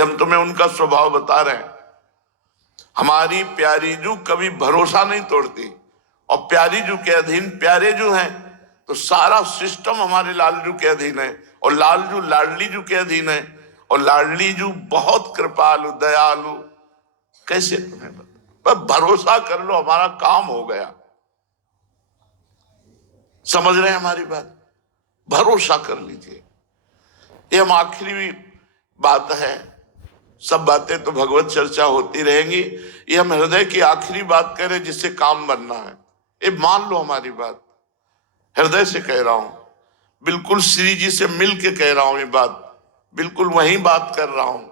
हम तुम्हें उनका स्वभाव बता रहे हैं। हमारी प्यारी जू कभी भरोसा नहीं तोड़ती, और प्यारी जू के अधीन प्यारे जू हैं, तो सारा सिस्टम हमारे लालजू के अधीन है, और लालजू लाडली जू के अधीन है, और लाडली जू बहुत कृपालु दयालु। कैसे तुम्हें बता, पर भरोसा कर लो, हमारा काम हो गया। समझ रहे हैं हमारी बात? भरोसा कर लीजिए। ये हम आखिरी बात है, सब बातें तो भगवत चर्चा होती रहेंगी, ये हम हृदय की आखिरी बात कह रहे हैं जिससे काम बनना है। ये मान लो हमारी बात, हृदय से कह रहा हूं, बिल्कुल श्री जी से मिल के कह रहा हूं ये बात, बिल्कुल वही बात कर रहा हूं।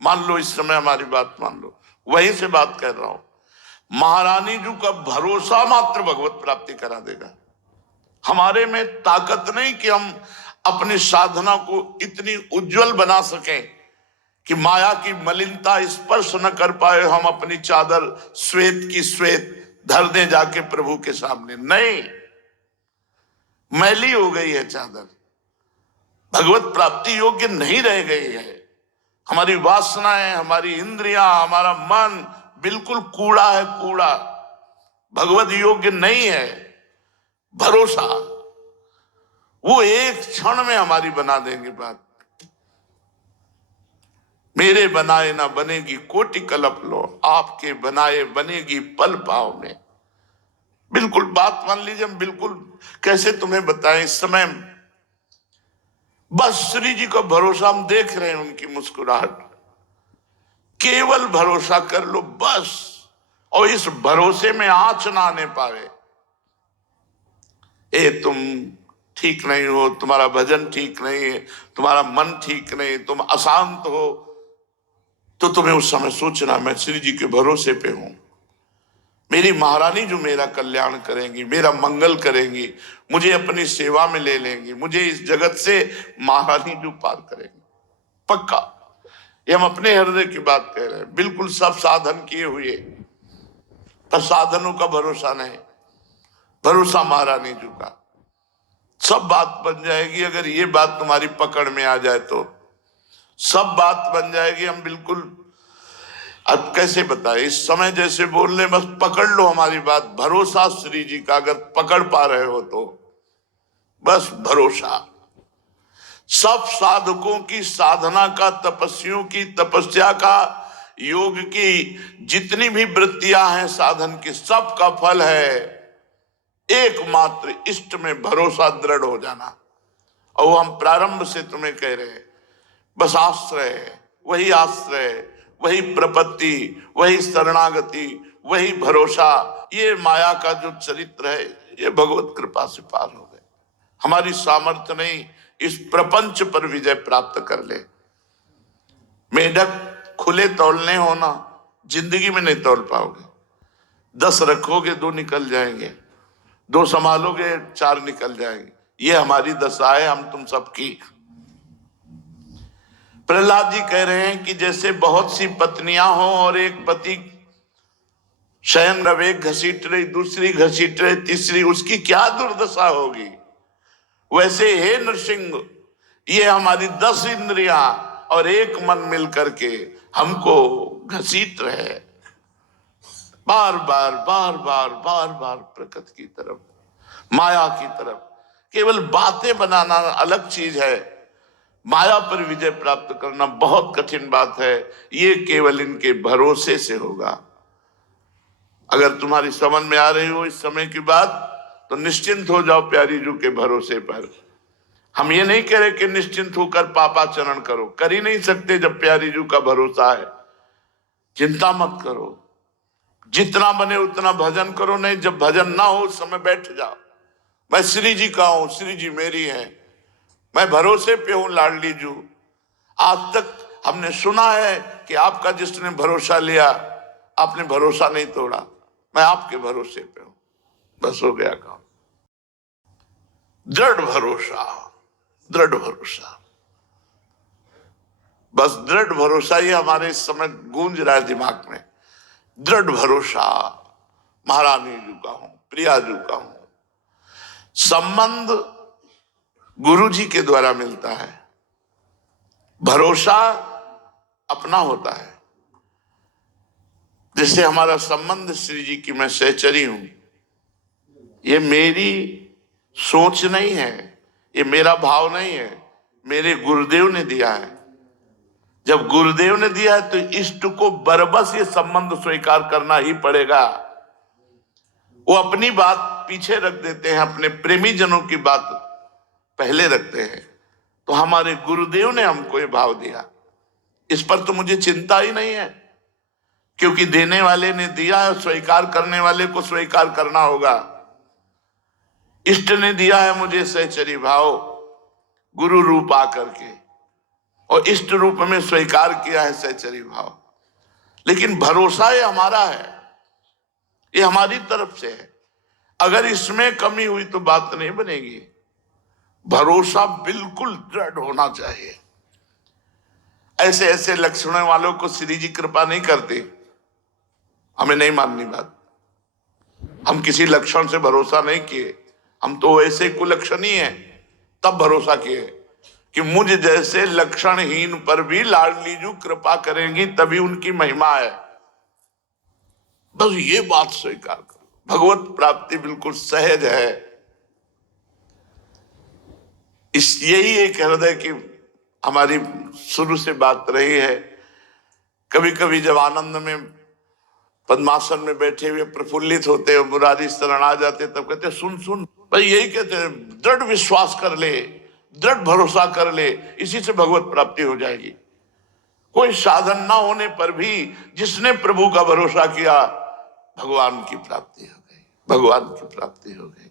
मान लो इस समय हमारी बात मान लो, वहीं से बात कर रहा हूं। महारानी जी का भरोसा मात्र भगवत प्राप्ति करा देगा। हमारे में ताकत नहीं कि हम अपनी साधना को इतनी उज्जवल बना सकें कि माया की मलिनता स्पर्श न कर पाए, हम अपनी चादर श्वेत की श्वेत धर दे जाके प्रभु के सामने। नहीं, मैली हो गई है चादर, भगवत प्राप्ति योग्य नहीं रह गई है। हमारी वासनाएं, हमारी इंद्रियां, हमारा मन बिल्कुल कूड़ा है, कूड़ा, भगवत योग्य नहीं है। भरोसा वो एक क्षण में हमारी बना देंगे बात। मेरे बनाए ना बनेगी कोटि कल्प लो, आपके बनाए बनेगी पल पाव में। बिल्कुल बात मान लीजिए। हम बिल्कुल कैसे तुम्हें बताएं, इस समय बस श्री जी का भरोसा हम देख रहे हैं, उनकी मुस्कुराहट, केवल भरोसा कर लो बस। और इस भरोसे में आंच ना आने पावे, ए तुम ठीक नहीं हो, तुम्हारा भजन ठीक नहीं है, तुम्हारा मन ठीक नहीं, तुम अशांत हो, तो तुम्हें उस समय सोचना मैं श्री जी के भरोसे पे हूं। मेरी महारानी जो मेरा कल्याण करेंगी, मेरा मंगल करेंगी, मुझे अपनी सेवा में ले लेंगी, मुझे इस जगत से महारानी जो पार करेंगी पक्का। ये हम अपने हृदय की बात कह रहे हैं। बिल्कुल सब साधन किए हुए, पर साधनों का भरोसा नहीं, भरोसा महारानी जी का। सब बात बन जाएगी अगर ये बात तुम्हारी पकड़ में आ जाए तो, सब बात बन जाएगी। हम बिल्कुल, अब कैसे बताए, इस समय जैसे बोल रहे, बस पकड़ लो हमारी बात। भरोसा श्री जी का अगर पकड़ पा रहे हो तो बस भरोसा। सब साधकों की साधना का, तपस्वियों की तपस्या का, योग की जितनी भी वृत्तियां हैं साधन की, सब का फल है एकमात्र इष्ट में भरोसा, दृढ़ हो जाना। और वो हम प्रारंभ से तुम्हें कह रहे हैं, बस आश्रय है, वही आश्रय, वही प्रपत्ति, वही शरणागति, वही भरोसा। ये माया का जो चरित्र है, ये भगवत कृपा से पार हो गए। हमारी सामर्थ्य नहीं इस प्रपंच पर विजय प्राप्त कर ले। मेढक खुले तौलने होना, जिंदगी में नहीं तौल पाओगे। 10 रखोगे 2 निकल जाएंगे, 2 संभालोगे 4 निकल जाएंगे। ये हमारी दशा है, हम तुम सबकी। प्रहलाद जी कह रहे हैं कि जैसे बहुत सी पत्नियां हो और एक पति शयन रवे घसीट रही, दूसरी घसीट रही, तीसरी, उसकी क्या दुर्दशा होगी, वैसे हे नृसिंह ये हमारी 10 इंद्रियां और एक मन मिल करके हमको घसीट रहे, बार बार बार बार बार बार प्रकृति की तरफ, माया की तरफ। केवल बातें बनाना अलग चीज है, माया पर विजय प्राप्त करना बहुत कठिन बात है। ये केवल इनके भरोसे से होगा। अगर तुम्हारी समझ में आ रही हो इस समय की बात, तो निश्चिंत हो जाओ प्यारी जू के भरोसे पर। हम ये नहीं कह रहे कि निश्चिंत होकर पापाचरण करो, कर ही नहीं सकते जब प्यारी जू का भरोसा है। चिंता मत करो, जितना बने उतना भजन करो। नहीं, जब भजन ना हो उस समय बैठ जाओ, मैं श्री जी का हूं, श्री जी मेरी है, मैं भरोसे पे हूं लाडली जू। आज तक हमने सुना है कि आपका जिसने भरोसा लिया, आपने भरोसा नहीं तोड़ा, मैं आपके भरोसे पे हूं, बस हो गया काम। दृढ़ भरोसा, दृढ़ भरोसा, बस दृढ़ भरोसा ही हमारे इस समय गूंज रहा है दिमाग में। दृढ़ भरोसा महारानी जी का हूं, प्रिया जी का हूं। संबंध गुरु जी के द्वारा मिलता है, भरोसा अपना होता है। जैसे हमारा संबंध श्री जी की मैं सहचरी हूं, ये मेरी सोच नहीं है, ये मेरा भाव नहीं है, मेरे गुरुदेव ने दिया है। जब गुरुदेव ने दिया है तो इष्ट को बरबस ये संबंध स्वीकार करना ही पड़ेगा। वो अपनी बात पीछे रख देते हैं, अपने प्रेमी जनों की बात पहले रखते हैं। तो हमारे गुरुदेव ने हमको ये भाव दिया, इस पर तो मुझे चिंता ही नहीं है, क्योंकि देने वाले ने दिया है, स्वीकार करने वाले को स्वीकार करना होगा। इष्ट ने दिया है मुझे सहचरी भाव, गुरु रूप आकर के, और इष्ट रूप में स्वीकार किया है सहचरी भाव। लेकिन भरोसा ये हमारा है, ये हमारी तरफ से है। अगर इसमें कमी हुई तो बात नहीं बनेगी। भरोसा बिल्कुल दृढ़ होना चाहिए। ऐसे ऐसे लक्षणों वालों को श्री जी कृपा नहीं करते, हमें नहीं माननी बात। हम किसी लक्षण से भरोसा नहीं किए, हम तो ऐसे कुलक्षणी हैं, तब भरोसा किए कि मुझ जैसे लक्षणहीन पर भी लाडली जू कृपा करेंगी, तभी उनकी महिमा है। बस ये बात स्वीकार करो। भगवत प्राप्ति बिल्कुल सहज है। इस यही एक हृदय की हमारी शुरू से बात रही है। कभी कभी जब आनंद में पद्मासन में बैठे हुए प्रफुल्लित होते हैं, मुरारी शरण आ जाते, तब कहते सुन सुन, भाई यही कहते हैं, दृढ़ विश्वास कर ले, दृढ़ भरोसा कर ले, इसी से भगवत प्राप्ति हो जाएगी। कोई साधन ना होने पर भी जिसने प्रभु का भरोसा किया, भगवान की प्राप्ति हो गई, भगवान की प्राप्ति हो गई।